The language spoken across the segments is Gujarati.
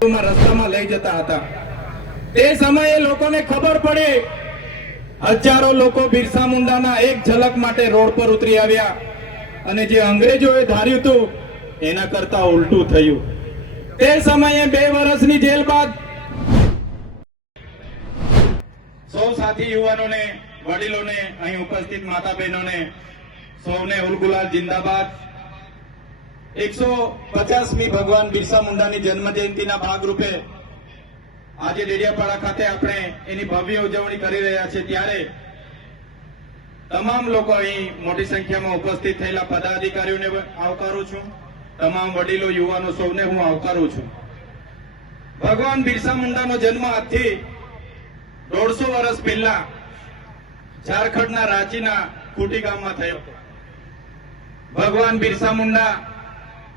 રસ્તામાં લઈ જતા હતા. તે સમયે લોકોને ખબર પડે, હજારો લોકો બિરસા મુંડાના એક ઝલક માટે રોડ પર ઉતરી આવ્યા અને જે અંગ્રેજોએ ધાર્યું હતું, એના કરતા ઉલટું થયું. તે સમયે બે વર્ષની જેલ બાદ સૌ સાથી યુવાનોને, વડીલોને, અહીં ઉપસ્થિત માતા બહેનોને સૌને ઉલગુલાલ જિંદાબાદ. એકસો પચાસમી ભગવાન બિરસા મુંડાની જન્મ જયંતિના ભાગરૂપે આજે ડેડિયાપાડા ખાતે આપણે એની ભવ્ય ઉજવણી કરી રહ્યા છીએ. ત્યારે તમામ લોકો અહીં મોટી સંખ્યામાં ઉપસ્થિત થયેલા પદાધિકારીઓને આવકારું છું. તમામ વડીલો, યુવાનો સૌને હું આવકારું છું. ભગવાન બિરસા મુંડાનો જન્મ આજથી દોઢસો વર્ષ પહેલા ઝારખંડના રાંચીના કુટી ગામમાં થયો ભગવાન બિરસા મુંડા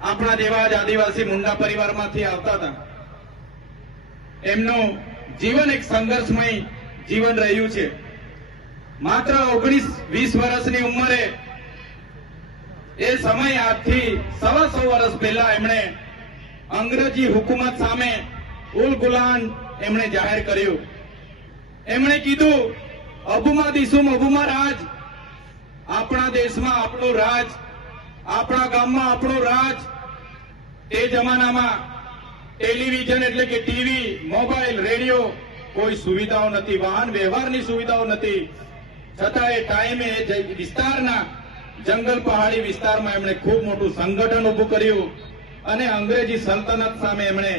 આપણા જેવા જ આદિવાસી મુંડા પરિવારમાંથી આવતા હતા. એમનું જીવન એક સંઘર્ષમય જીવન રહ્યું છે. માત્ર ઓગણીસ, વીસ વર્ષની ઉંમરે એ સમય આજથી સવા સો વર્ષ પહેલા એમણે અંગ્રેજી હુકુમત સામે ઉલ ગુલાન એમણે જાહેર કર્યું. એમણે કીધું, અબુમા દીસુમ, અબુમા રાજ. આપણા દેશમાં આપણું રાજ આપણા ગામમાં આપણો રાજ તે જમાનામાં ટેલિવિઝન એટલે કે ટીવી, મોબાઈલ, રેડિયો કોઈ સુવિધાઓ નથી, વાહન વ્યવહારની સુવિધાઓ નથી. છતાં એ ટાઈમે વિસ્તારના જંગલ પહાડી વિસ્તારમાં એમણે ખૂબ મોટું સંગઠન ઉભું કર્યું અને અંગ્રેજી સલ્તનત સામે એમણે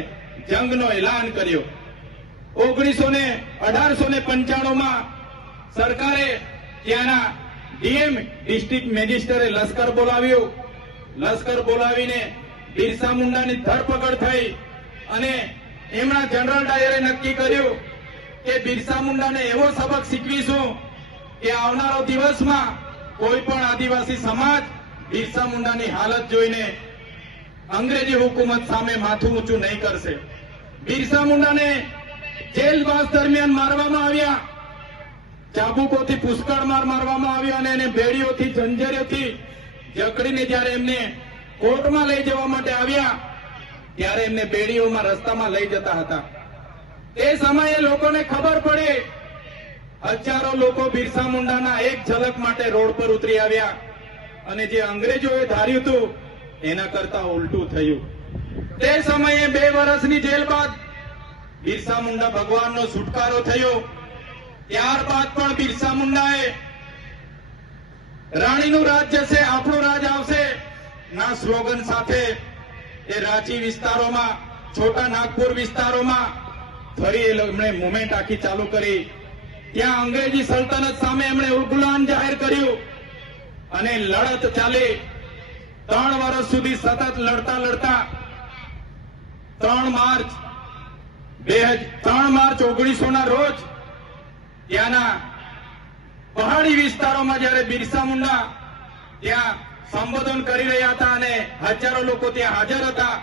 જંગનો એલાન કર્યો. ઓગણીસો ને અઢારસો ને પંચાણુંમાં સરકારે ત્યાંના ડીએમ ડિસ્ટ્રિક્ટ મેજિસ્ટરે લશ્કર બોલાવ્યું. લશ્કર બોલાવીને બિરસા મુંડાની ધરપકડ થઈ અને એમના જનરલ ડાયરે નક્કી કર્યું કે બિરસા મુંડાને એવો સબક શીખવીશું કે આવનારો દિવસમાં કોઈ પણ આદિવાસી સમાજ બિરસા મુંડાની હાલત જોઈને અંગ્રેજી હુકુમત સામે માથું ઊંચું નહીં કરશે. બિરસા મુંડાને જેલવાસ દરમિયાન મારવામાં આવ્યા. ચાબુકોથી પુષ્કળ માર મારવામાં આવ્યો અને એને બેડીઓથી, જંજરીઓથી જકડીને જ્યારે એમને કોર્ટમાં લઈ જવા માટે આવ્યા, ત્યારે એમને બેડીઓમાં રસ્તામાં લઈ જતા હતા. તે સમયે લોકોને ખબર પડી, હજારો લોકો બિરસા મુંડાના એક ઝલક માટે રોડ પર ઉતરી આવ્યા અને જે અંગ્રેજોએ ધાર્યું હતું, એના કરતા ઉલટું થયું. તે સમયે બે વર્ષની જેલ બાદ બિરસા મુંડા ભગવાનનો છુટકારો થયો. ત્યારબાદ પણ બિરસા મુંડાએ રાણીનું રાજ જશે, આપણું રાજ આવશે. ના સ્લોગન સાથે એ રાંચી વિસ્તારોમાં, છોટા નાગપુર વિસ્તારોમાં ફરી એમણે મુમેન્ટ આખી ચાલુ કરી. ત્યાં અંગ્રેજી સલ્તનત સામે એમણે ઉલગુલાન જાહેર કર્યું અને લડત ચાલી. ત્રણ વર્ષ સુધી સતત લડતા લડતા ત્રણ માર્ચ બે ત્રણ માર્ચ ઓગણીસો રોજ ત્યાંના પહાડી વિસ્તારોમાં જ્યારે બિરસા મુંડા ત્યાં સંબોધન કરી રહ્યા હતા અને હજારો લોકો ત્યાં હાજર હતા,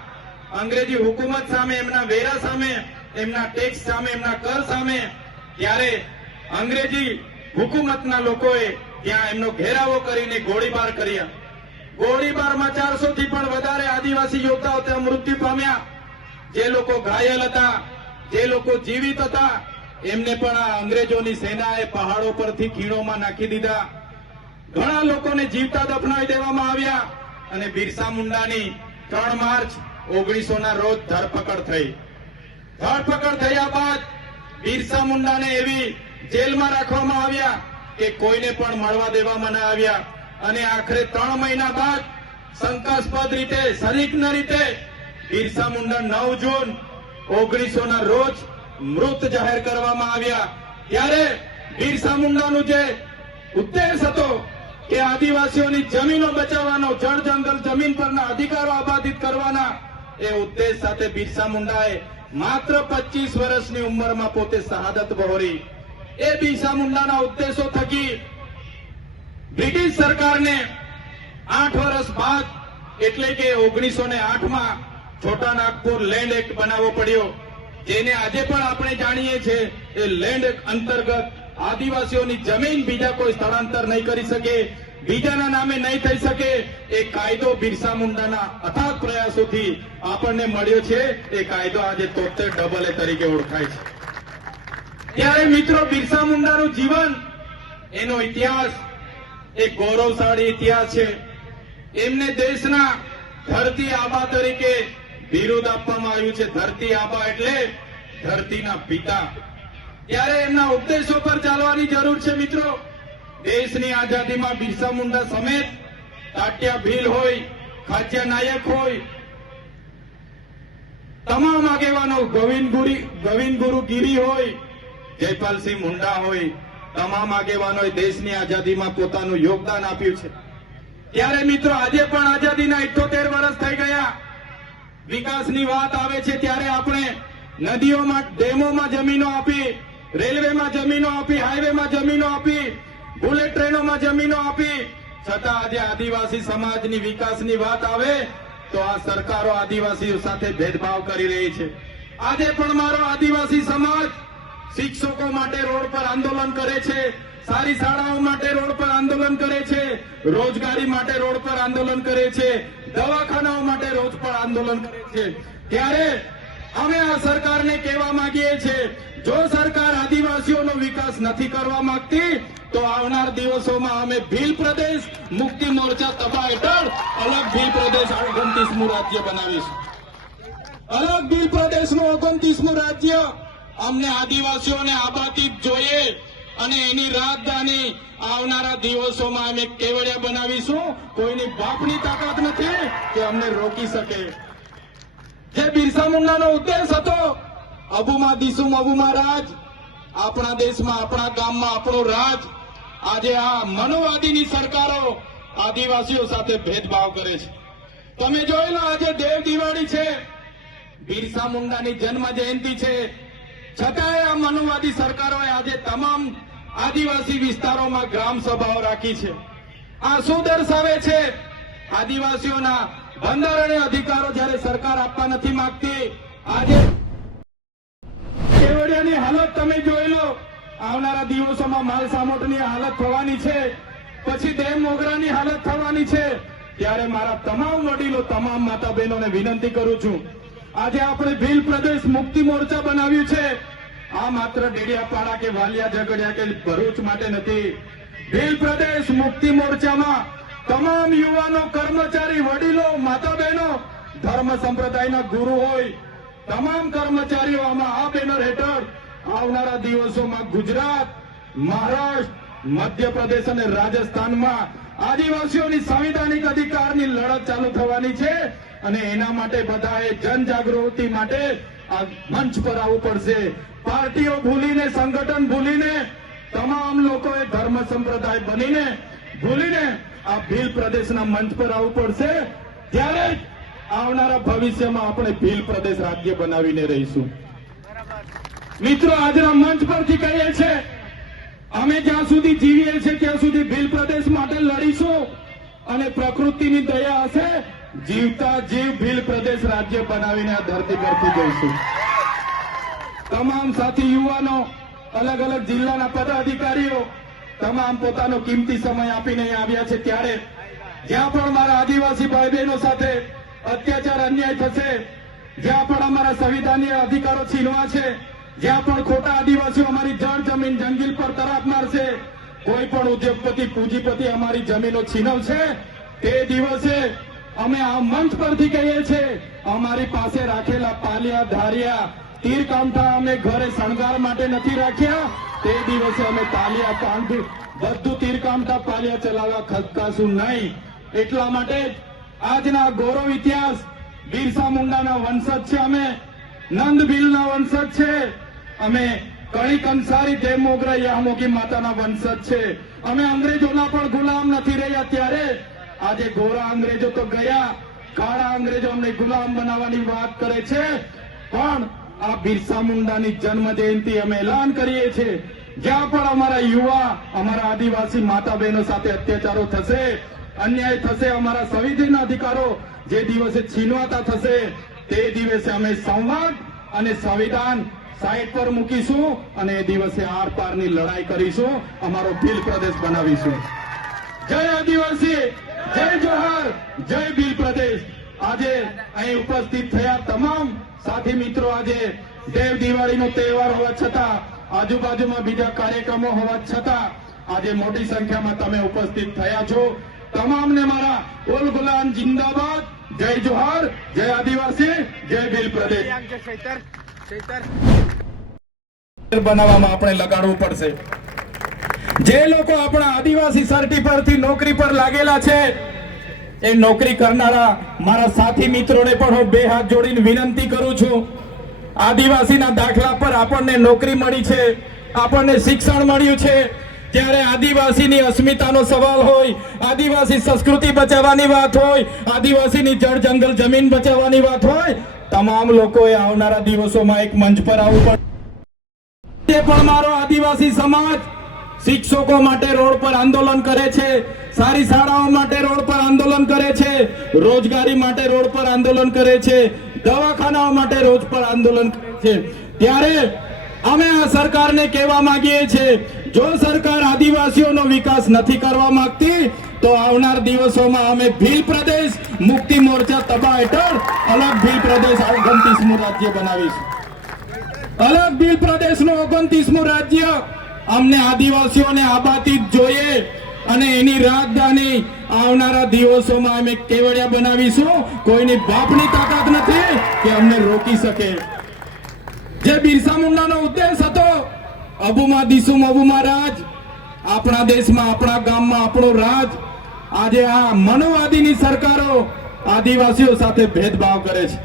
અંગ્રેજી હુકુમત સામે, એમના વેરા સામે, એમના ટેક્સ સામે, એમના કર સામે, ત્યારે અંગ્રેજી હુકુમતના લોકોએ ત્યાં એમનો ઘેરાવો કરીને ગોળીબાર કર્યા. ગોળીબારમાં ચારસો થી પણ વધારે આદિવાસી યોદ્ધાઓ ત્યાં મૃત્યુ પામ્યા. જે લોકો ઘાયલ હતા, જે લોકો જીવિત હતા એમને પણ આ અંગ્રેજોની સેનાએ પહાડો પરથી ખીણોમાં નાખી દીધા. ઘણા લોકોને જીવતા દફનાવી દેવામાં આવ્યા અને બિરસા મુંડાની ત્રણ માર્ચ ઓગણીસો રોજ ધરપકડ થઈ. ધરપકડ થયા બાદ બિરસા મુંડાને એવી જેલમાં રાખવામાં આવ્યા કે કોઈને પણ મળવા દેવામાં ના આવ્યા. અને આખરે ત્રણ મહિના બાદ શંકાસ્પદ રીતે સરીગ્ન રીતે બિરસા મુંડા નવ જૂન ઓગણીસો ના રોજ મૃત જાહેર કરવામાં આવ્યા. ત્યારે બિરસા મુંડાનું જે ઉદ્દેશ હતો કે આદિવાસીઓની જમીનો બચાવવાનો, જળ જંગલ જમીન પરના અધિકારો આબાદિત કરવાના, એ ઉદ્દેશ સાથે બિરસા મુંડાએ માત્ર 25 વર્ષની ઉંમરમાં પોતે શહાદત બહોરી. એ બિરસા મુંડાના ઉદ્દેશો થકી બ્રિટિશ સરકારને આઠ વર્ષ બાદ, એટલે કે ઓગણીસો ને આઠમાં છોટા નાગપુર લેન્ડ એક્ટ બનાવવો પડ્યો. જેને આજે પણ આપણે જાણીએ છીએ એ લેન્ડ અંતર્ગત આદિવાસીઓની જમીન બીજા કોઈ સ્થળાંતર નહીં કરી શકે, બીજાના નામે નહીં થઈ શકે, એ કાયદો બિરસા મુંડાના અથાગ પ્રયાસોથી આપણને મળ્યો છે. એ કાયદો આજે તોતેર ડબલ એ તરીકે ઓળખાય છે. ત્યારે મિત્રો, બિરસા મુંડાનું જીવન, એનો ઇતિહાસ એક ગૌરવશાળી ઇતિહાસ છે. એમને દેશના ધરતી આબા તરીકે બિરુદ આપવામાં આવ્યું છે ધરતી આબા એટલે ધરતીના પિતા. ત્યારે એમના ઉપદેશો પર ચાલવાની જરૂર છે મિત્રો. દેશની આઝાદીમાં બિરસા મુંડા સમેત તાટિયા ભીલ હોય, ખાચ્યા નાયક હોય, તમામ આગેવાનો ગોવિંદ ગુરી ગીરી હોય, જયપાલસિંહ મુંડા હોય, તમામ આગેવાનોએ દેશની આઝાદીમાં પોતાનું યોગદાન આપ્યું છે. ત્યારે મિત્રો આજે પણ આઝાદીના ઇઠોતેર વર્ષ થઈ ગયા. વિકાસની વાત આવે છે ત્યારે આપણે નદીઓમાં, ડેમોમાં જમીનો આપી, રેલવેમાં જમીનો આપી, હાઈવેમાં જમીનો આપી, બુલેટ ટ્રેનોમાં જમીનો આપી. છતાં આજે આદિવાસી સમાજની વિકાસની વાત આવે તો આ સરકારો આદિવાસીઓ સાથે ભેદભાવ કરી રહી છે. આજે પણ મારો આદિવાસી સમાજ શિક્ષકો માટે રોડ પર આંદોલન કરે છે, સારી શાળાઓ માટે રોડ પર આંદોલન કરે છે, રોજગારી માટે રોડ પર આંદોલન કરે છે દવાખાનાઓ માટે રોજ પણ આંદોલન કરે છે. ત્યારે અમે આ સરકારને કહેવા માંગીએ છીએ, જો સરકાર આદિવાસીઓનો વિકાસ નથી કરવા માંગતી, તો આવનાર દિવસોમાં અમે ભીલ પ્રદેશ મુક્તિ મોરચા તબા હેઠળ અલગ ભીલ પ્રદેશ ઓગણત્રીસમું રાજ્ય બનાવીશું. અલગ ભીલ પ્રદેશનું ઓગણત્રીસમું રાજ્ય અમને આદિવાસીઓને આબાદી જોઈએ. અને એની રાજધાની આવનારા દિવસોમાં અમે કેવડિયા બનાવીશું. કોઈની બાપની તાકાત નથી કે અમને રોકી શકે. જે બિરસા મુંડાનો ઉદ્દેશ હતો, અબુમાં દીસુમ અબુમાં રાજ, આપણા દેશમાં, આપણા ગામમાં, આપણો રાજ, આજે આ મનોવાદીની સરકારો આદિવાસીઓ સાથે ભેદભાવ કરે છે. તમે જોઈ લો આજે દેવ દિવાળી છે. બિરસા મુંડાની જન્મ જયંતિ છે. છતાંય આ મનુવાદી સરકારોએ આજે તમામ આદિવાસી વિસ્તારોમાં ગ્રામ સભાઓ રાખી છે. આ શું દર્શાવે છે? આદિવાસીઓના બંધારણીય અધિકારો જ્યારે સરકાર આપવા નથી માંગતી, આજે કેવડિયાની હાલત તમે જોઈ લો. આવનારા દિવસોમાં માલ સામોટની હાલત થવાની છે. પછી દેવ મોગરાની હાલત થવાની છે. ત્યારે મારા તમામ વડીલો, તમામ માતા બહેનોને વિનંતી કરું છું આજે આપણે ભીલ પ્રદેશ મુક્તિ મોરચા બનાવ્યું છે. આ માત્ર ડેડિયાપાડા કે વાલિયા ઝઘડિયા કે ભરૂચ માટે નથી. ભીલ પ્રદેશ મુક્તિ મોરચામાં તમામ યુવાનો, કર્મચારી, વડીલો માતા બહેનો ધર્મ સંપ્રદાયના ગુરુ હોય. તમામ કર્મચારીઓ આમાં આ બેનર હેઠળ આવનારા દિવસોમાં ગુજરાત, મહારાષ્ટ્ર, મધ્યપ્રદેશ અને રાજસ્થાનમાં આદિવાસીઓની સંવિધાનિક અધિકારની લડત ચાલુ થવાની છે અને એના માટે બધાએ જનજાગૃતિ માટે આ મંચ પર આવવું પડશે. પાર્ટીઓ ભૂલીને, સંગઠન ભૂલીને, તમામ લોકોએ ધર્મ સંપ્રદાય બનીને, ભૂલીને આ ભીલ પ્રદેશના મંચ પર આવવું પડશે. ત્યારે આવનારા ભવિષ્યમાં આપણે ભીલ પ્રદેશ રાજ્ય બનાવીને રહીશું. મિત્રો, આજના મંચ પરથી કહીએ છીએ અમે જ્યાં સુધી જીવીએ છીએ, ત્યાં સુધી ભીલ પ્રદેશ માટે લડીશું. અને પ્રકૃતિની દયા હશે, જીવતા જીવ ભીલ પ્રદેશ રાજ્ય બનાવીને આ ધરતી પરથી જઈશું. તમામ સાથી યુવાનો, અલગ અલગ જિલ્લાના પદાધિકારીઓ, તમામ પોતાનો કિંમતી સમય આપીને આવ્યા છે ત્યારે. જ્યાં પણ મારા આદિવાસી ભાઈ બહેનો સાથે અત્યાચાર, અન્યાય થશે, જ્યાં પણ અમારા સંવિધાનીય અધિકારો છીનવા છે જ્યાં પણ ખોટા આદિવાસીઓ અમારી જળ જમીન જંગીલ પર તરાપ મારશે, કોઈ પણ ઉદ્યોગપતિ, પૂંજીપતિ અમારી જમીનો છીનવશે, તે દિવસે અમે આ મંચ પરથી કહીએ છીએ, અમારી પાસે રાખેલા પાલિયા, ધારિયા તીર કામઠા અમે ઘરે શણગાર માટે નથી રાખ્યા. તે દિવસે અમે પાલિયા પાંડ બધું તીર કામઠા પાલિયા ચલાવવા ખસકાશું નહીં. એટલા માટે આજના ગૌરવ ઇતિહાસ બિરસા મુંડાના વંશજ છે અમે. નંદ વંશજ છે. અમે કણિક અંસારી દેવ યામોગી માતાના વંશજ છે. અમે અંગ્રેજોના પણ ગુલામ નથી રહ્યા ત્યારે. આજે ગોરા અંગ્રેજો તો ગયા. કાળા અંગ્રેજો અમને ગુલામ બનાવવાની વાત કરે છે. પણ આ બિરસા મુંડાની જન્મ જયંતિ અમે એલાન કરીએ છીએ. જ્યાં પણ અમારા યુવા, અમારા આદિવાસી માતા બહેનો સાથે અત્યાચારો થશે, અન્યાય થશે, અમારા સંવિધાનના અધિકારો જે દિવસે છીનવાતા થશે તે દિવસે અમે સંવાદ અને સંવિધાન સાઈડ પર મૂકીશું અને એ દિવસે આર પારની લડાઈ કરીશું. અમારો ભીલ પ્રદેશ બનાવીશું. જય આદિવાસી, જય જોહાર, જય ભીલ પ્રદેશ. આજે અહીં ઉપસ્થિત થયા તમામ સાથી મિત્રો, આજે દેવ દિવાળીનો તહેવાર હોવા છતાં, આજુબાજુમાં બીજા કાર્યક્રમો હોવા છતાં, આજે મોટી સંખ્યામાં તમે ઉપસ્થિત થયા છો. તમામને મારા ઓલ ગુલામ જિંદાબાદ જય જોહાર જય આદિવાસી જય ભીલ પ્રદેશ બનાવવામાં આપણે લગાડવું પડશે. જે લોકો આપણા આદિવાસી સર્ટી પરથી નોકરી પર લાગેલા છે, એ નોકરી કરનારા મારા સાથી મિત્રોને પણ હું બે હાથ જોડીને વિનંતી કરું છું. આદિવાસીના દાખલા પર આપણને નોકરી મળી છે, આપણને શિક્ષણ મળ્યું છે ત્યારે આદિવાસીની અસ્મિતાનો સવાલ હોય, આદિવાસી સંસ્કૃતિ બચાવવાની વાત હોય, આદિવાસીની જળ જંગલ જમીન બચાવવાની વાત હોય, તમામ લોકોએ આવનારા દિવસોમાં એક મંચ પર આવવું પડે. પણ મારો આદિવાસી સમાજ શિક્ષકો માટે રોડ પર આંદોલન કરે છે, સારી શાળાઓ માટે રોડ પર આંદોલન કરે છે, રોજગારી માટે રોડ પર આંદોલન કરે છે, દવાખાનાઓ માટે રોજ પર આંદોલન કરે છે. ત્યારે અમે આ સરકારને કહેવા માંગીએ છીએ જો સરકાર આદિવાસીઓનો વિકાસ નથી કરવા માંગતી, તો આવનાર દિવસોમાં અમે ભીલ પ્રદેશ મુક્તિ મોરચા તબા હેઠળ અલગ ભીલ પ્રદેશ ઓગણત્રીસમું રાજ્ય બનાવીશું. અલગ ભીલ પ્રદેશનું ઓગણત્રીસમું રાજ્ય અમને આદિવાસીઓને આબાદી જોઈએ અને એની રાજધાની આવનારા દિવસોમાં અમે કેવડિયા બનાવીશું. કોઈની બાપની તાકાત નથી કે અમને રોકી શકે. જે બિરસા મુંડાનો ઉદ્દેશ હતો અબુમાં દિસુમ અબુમાં રાજ. આપણા દેશમાં, આપણા ગામમાં, આપણો રાજ. આજે આ મનોવાદીની સરકારો આદિવાસીઓ સાથે ભેદભાવ કરે છે.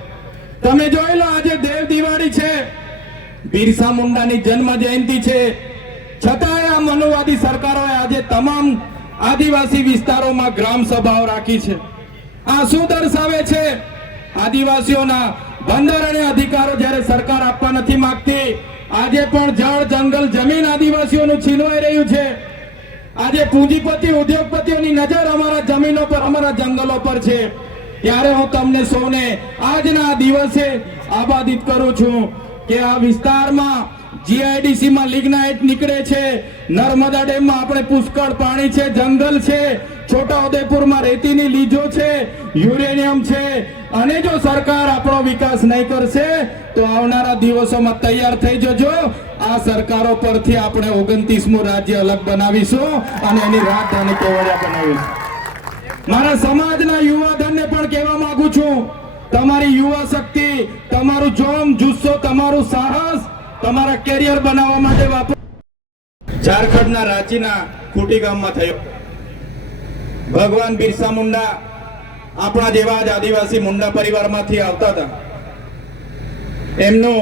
તમે જોઈ લો આજે દેવ દિવાળી છે. બિરસા મુંડાની જન્મ જયંતિ છે. છતાંય આ મનોવાદી સરકારોએ આજે તમામ આદિવાસી વિસ્તારોમાં ગ્રામ સભાઓ રાખી છે. આ શું દર્શાવે છે? આદિવાસીઓના બંધારણીય અધિકારો જ્યારે સરકાર આપવા નથી માંગતી આજે પણ જળ, જંગલ, જમીન આદિવાસીઓનું છીનવાઈ રહ્યું છે. આજે પૂંજીપતિ, ઉદ્યોગપતિઓની નજર અમારા જમીનો પર, અમારા જંગલો પર છે. ત્યારે હું તમને સૌને આજના દિવસે આબાદિત કરું છું કે આ વિસ્તારમાં જીઆઈડીસી માં લિગ્નાઇટ નીકળે છે. નર્મદા ડેમમાં આપણે પુષ્કળ પાણી છે, જંગલ છે. છોટા ઉદેપુરમાં રેતીની લીજો છે, યુરેનિયમ છે. અને જો સરકાર આપણો વિકાસ નહીં કરશે, તો આવનારા દિવસોમાં તૈયાર થઈ જજો. આ સરકારો પરથી આપણે ઓગણત્રીસમું રાજ્ય અલગ બનાવીશું અને એની રાજધાની કેવડિયા બનાવીશું. મારા સમાજના યુવાધનને પણ કહેવા માંગુ છું, તમારી યુવા શક્તિ, તમારું જોમ, જુસ્સો, તમારું સાહસ, તમારા કેરિયર બનાવવા માટે વાપરો. ઝારખંડના રાંચીના ખૂટી ગામમાં થયો. ભગવાન બિરસા મુંડા આપણા જેવા જ આદિવાસી મુંડા પરિવારમાંથી આવતા હતા. એમનું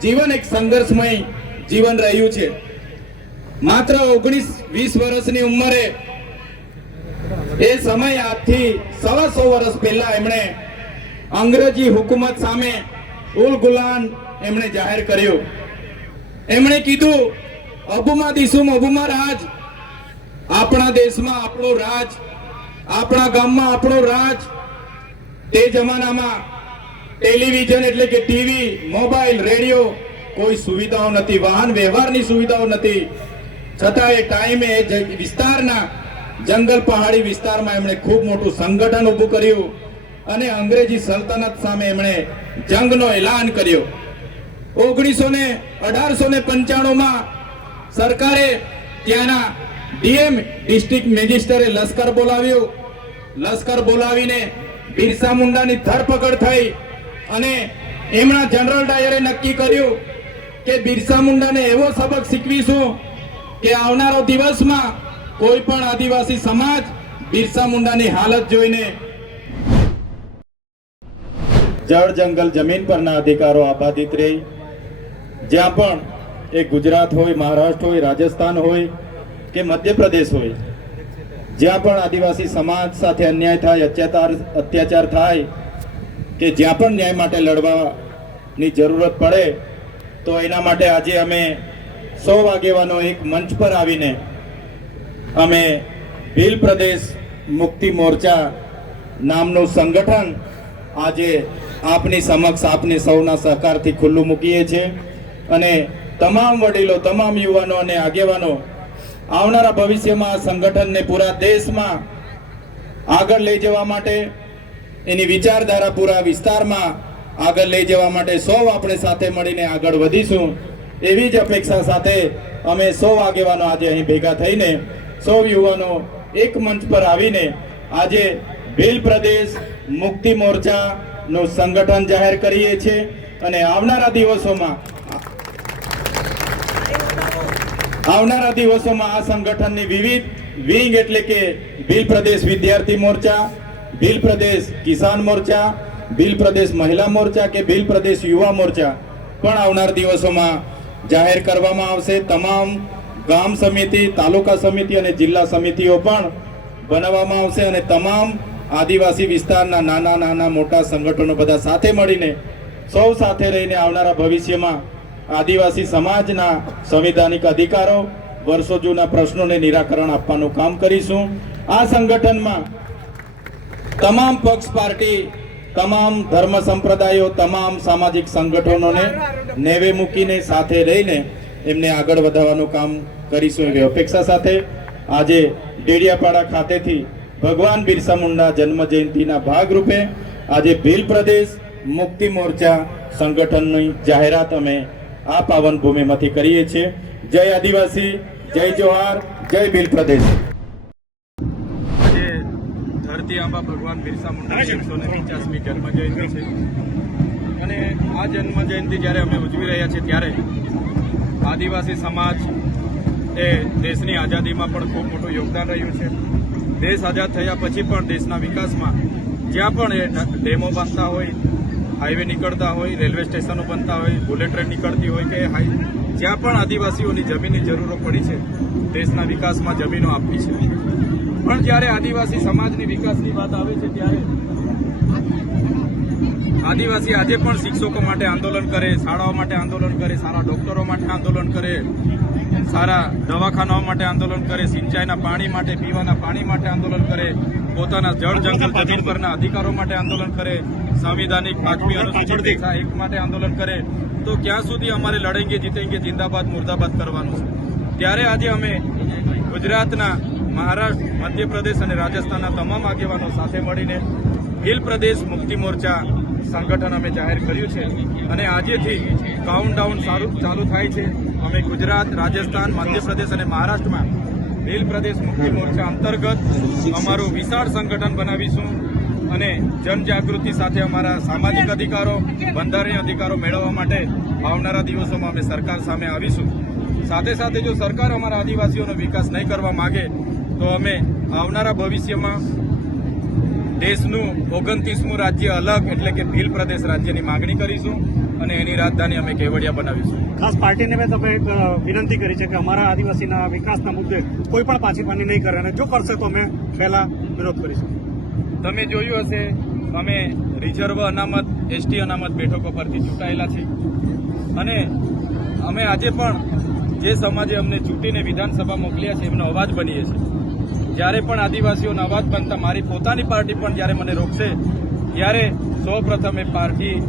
જીવન એક સંઘર્ષમય જીવન રહ્યું છે. માત્ર ઓગણીસ વીસ વર્ષની ઉંમરે એ સમય આજથી સવા સો વર્ષ પહેલા એમણે અંગ્રેજી હુકુમત સામે ઉલ ગુલાન એમણે જાહેર કર્યો. એમણે કીધું, અબુમા દિસુમ અબુમા રાજ. આપણા દેશમાં આપણો રાજ આપણા ગામમાં આપણો રાજ તે જમાનામાં ટેલિવિઝન એટલે કે ટીવી, મોબાઈલ, રેડિયો કોઈ સુવિધાઓ નથી, વાહન વ્યવહારની સુવિધાઓ નથી. છતાં એ ટાઈમે એ વિસ્તારના જંગલ પહાડી વિસ્તારમાં એમણે ખૂબ મોટું સંગઠન ઊભું કર્યું અને અંગ્રેજી સલ્તનત સામે એમણે જંગનો એલાન કર્યો. ઓગણીસો ને અઢારસો ને પંચાણું સરકારે ત્યાંના ડીએમ ડિસ્ટ્રિક્ટ મેજિસ્ટરે લશ્કર બોલાવ્યું. લશ્કર બોલાવીને બિરસા મુંડાની ધરપકડ થઈ અને એમના જનરલ ડાયરે નક્કી કર્યું કે બિરસા મુંડાને એવો સબક શીખવીશું કે આવનારો દિવસમાં કોઈ પણ આદિવાસી સમાજ બિરસા મુંડાની હાલત જોઈને જળ જંગલ જમીન પરના અધિકારો આબાદિત રહી. જ્યાં પણ એ ગુજરાત હોય, મહારાષ્ટ્ર હોય, રાજસ્થાન હોય કે મધ્યપ્રદેશ હોય. જ્યાં પણ આદિવાસી સમાજ સાથે અન્યાય થાય, અત્યાચાર અત્યાચાર થાય, કે જ્યાં પણ ન્યાય માટે લડવાની જરૂરત પડે, તો એના માટે આજે અમે સો આગેવાનો એક મંચ પર આવીને અમે ભીલ પ્રદેશ મુક્તિ મોરચા નામનું સંગઠન આજે આપની સમક્ષ આપની સૌના સહકારથી ખુલ્લું મૂકીએ છીએ. અને તમામ વડીલો, તમામ યુવાનો અને આગેવાનો આવનારા ભવિષ્યમાં સંગઠનને પૂરા દેશમાં આગળ લઈ જવા માટે, એની વિચારધારા પૂરા વિસ્તારમાં આગળ લઈ જવા માટે સૌ આપણે સાથે મળીને આગળ વધીશું. એવી જ અપેક્ષા સાથે અમે સૌ આગેવાનો આજે અહીં ભેગા થઈને, સૌ યુવાનો એક મંચ પર આવીને આજે ભીલ પ્રદેશ મુક્તિ મોરચાનું સંગઠન જાહેર કરીએ છીએ અને આવનારા દિવસોમાં આવનારા દિવસોમાં આ સંગઠનની વિવિધ વિંગ એટલે કે ભીલ પ્રદેશ વિદ્યાર્થી મોરચા ભીલ પ્રદેશ કિસાન મોરચા ભીલ પ્રદેશ મહિલા મોરચા કે ભીલ પ્રદેશ યુવા મોરચા પણ આવનાર દિવસોમાં જાહેર કરવામાં આવશે. તમામ ગામ સમિતિ, તાલુકા સમિતિ અને જિલ્લા સમિતિઓ પણ બનાવવામાં આવશે અને તમામ આદિવાસી વિસ્તારના નાના નાના, મોટા સંગઠનો બધા સાથે મળીને સૌ સાથે રહીને આવનારા ભવિષ્યમાં આદિવાસી સમાજના સંવિધાનિક અધિકારો વર્ષો જૂના પ્રશ્નોને નિરાકરણ આપવાનું કામ કરીશું. આ સંગઠનમાં તમામ પક્ષ પાર્ટી, તમામ ધર્મ સંપ્રદાયો, તમામ સામાજિક સંગઠનોને નેવે મૂકીને સાથે રહીને એમને આગળ વધારવાનું કામ કરીશું એવી અપેક્ષા સાથે. આજે ડેડિયાપાડા ખાતેથી ભગવાન બિરસા મુંડા જન્મ જયંતિના ભાગરૂપે આજે ભીલ પ્રદેશ મુક્તિ મોરચા સંગઠનની જાહેરાત અમે આ પાવન ભૂમિમાંથી કરીએ છીએ. જય આદિવાસી જય જોહાર જય બિલ પ્રદેશ. આજે ધરતી આંબા ભગવાન બિરસા મુંડાની એકસો ને પચાસમી જન્મ જયંતિ છે. અને આ જન્મ જયંતિ જ્યારે અમે ઉજવી રહ્યા છીએ ત્યારે આદિવાસી સમાજ એ દેશની આઝાદીમાં પણ ખૂબ મોટું યોગદાન રહ્યું છે. દેશ આઝાદ થયા પછી પણ દેશના વિકાસમાં જ્યાં પણ એ ડેમો બાંધતા હોય હાઈવે નીકળતા હોય, રેલવે સ્ટેશનો બનતા હોય, બુલેટ ટ્રેન નીકળતી હોય કે જ્યાં પણ આદિવાસીઓની જમીનની જરૂરો પડી છે, દેશના વિકાસમાં જમીનો આપી છે. પણ જ્યારે આદિવાસી સમાજની વિકાસની વાત આવે છે ત્યારે આદિવાસી આજે પણ શિક્ષકો માટે આંદોલન કરે, શાળાઓ માટે આંદોલન કરે, સારા ડોક્ટરો માટે આંદોલન કરે, સારા દવાખાનાઓ માટે આંદોલન કરે, સિંચાઈના પાણી માટે, પીવાના પાણી માટે આંદોલન કરે, પોતાના જળ જંગલ જમીન પરના અધિકારો માટે આંદોલન કરે સંવિધાનિક પાંચમી અનુસૂચિત એક માટે આંદોલન કરે તો ક્યાં સુધી અમારે લડેંગે જીતેંગે જિંદાબાદ મુર્દાબાદ કરવાનું છે? ત્યારે આજે અમે ગુજરાતના મહારાષ્ટ્ર મધ્યપ્રદેશ અને રાજસ્થાનના તમામ આગેવાનો સાથે મળીને હિલ પ્રદેશ મુક્તિ મોરચા સંગઠન અમે જાહેર કર્યું છે. અને આજેથી કાઉન્ટડાઉન સારું ચાલુ થાય છે. અમે ગુજરાત રાજસ્થાન મધ્યપ્રદેશ અને મહારાષ્ટ્રમાં હિલ પ્રદેશ મુક્તિ મોરચા અંતર્ગત અમારું વિશાળ સંગઠન બનાવીશું. અને જનજાગૃતિ સાથે અમારા સામાજિક અધિકારો, બંધારણીય અધિકારો મેળવવા માટે આવનારા દિવસોમાં અમે સરકાર સામે આવીશું. સાથે સાથે જો સરકાર અમારા આદિવાસીઓનો વિકાસ નહીં કરવા માંગે, તો અમે આવનારા ભવિષ્યમાં દેશનું ઓગણત્રીસમું રાજ્ય અલગ એટલે કે ભીલ પ્રદેશ રાજ્યની માગણી કરીશું અને એની રાજધાની અમે કેવડિયા બનાવીશું. ખાસ પાર્ટીને મેં તમે એક વિનંતી કરી છે કે અમારા આદિવાસીના વિકાસના મુદ્દે કોઈ પણ પાછીપાની નહીં કરે અને જો કરશે તો અમે પહેલા વિરોધ કરીશું. તમે જોયું હશે, અમે રિઝર્વ અનામત, એસટી અનામત બેઠકો પરથી ચૂંટાયેલા છીએ. અને અમે આજે પણ જે સમાજે અમને ચૂંટીને વિધાનસભા મોકલ્યા છે, એમનો અવાજ બનીએ છીએ. જ્યારે પણ આદિવાસીઓનો અવાજ બનતા, મારી પોતાની પાર્ટી પણ જ્યારે મને રોકશે, ત્યારે સૌ પ્રથમ એ પાર્ટી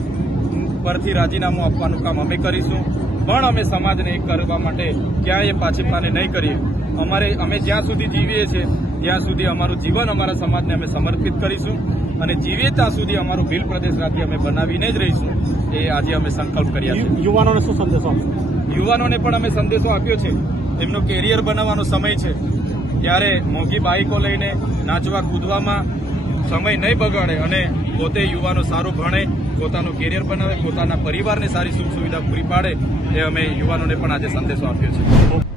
પરથી રાજીનામું આપવાનું કામ અમે કરીશું. પણ અમે સમાજને એક કરવા માટે ક્યાંય પાછી પાને નહીં કરીએ. અમારે અમે જ્યાં સુધી જીવીએ છીએ ત્યાં સુધી અમારું જીવન અમારા સમાજને અમે સમર્પિત કરીશું અને જીવીએ ત્યાં સુધી અમારું ભીલ પ્રદેશ રાજ્ય અમે બનાવીને જ રહીશું. એ આજે અમે સંકલ્પ કર્યા છે. યુવાનોને શું સંદેશો યુવાનોને પણ અમે સંદેશો આપ્યો છે. એમનો કેરિયર બનાવવાનો સમય છે. ત્યારે મોંઘી બાઇકો લઈને નાચવા કૂદવામાં સમય નહીં બગાડે અને પોતે યુવાનો સારું ભણે, પોતાનું કેરિયર બનાવે, પોતાના પરિવારને સારી સુખ સુવિધા પૂરી પાડે, એ અમે યુવાનોને પણ આજે સંદેશો આપ્યો છે.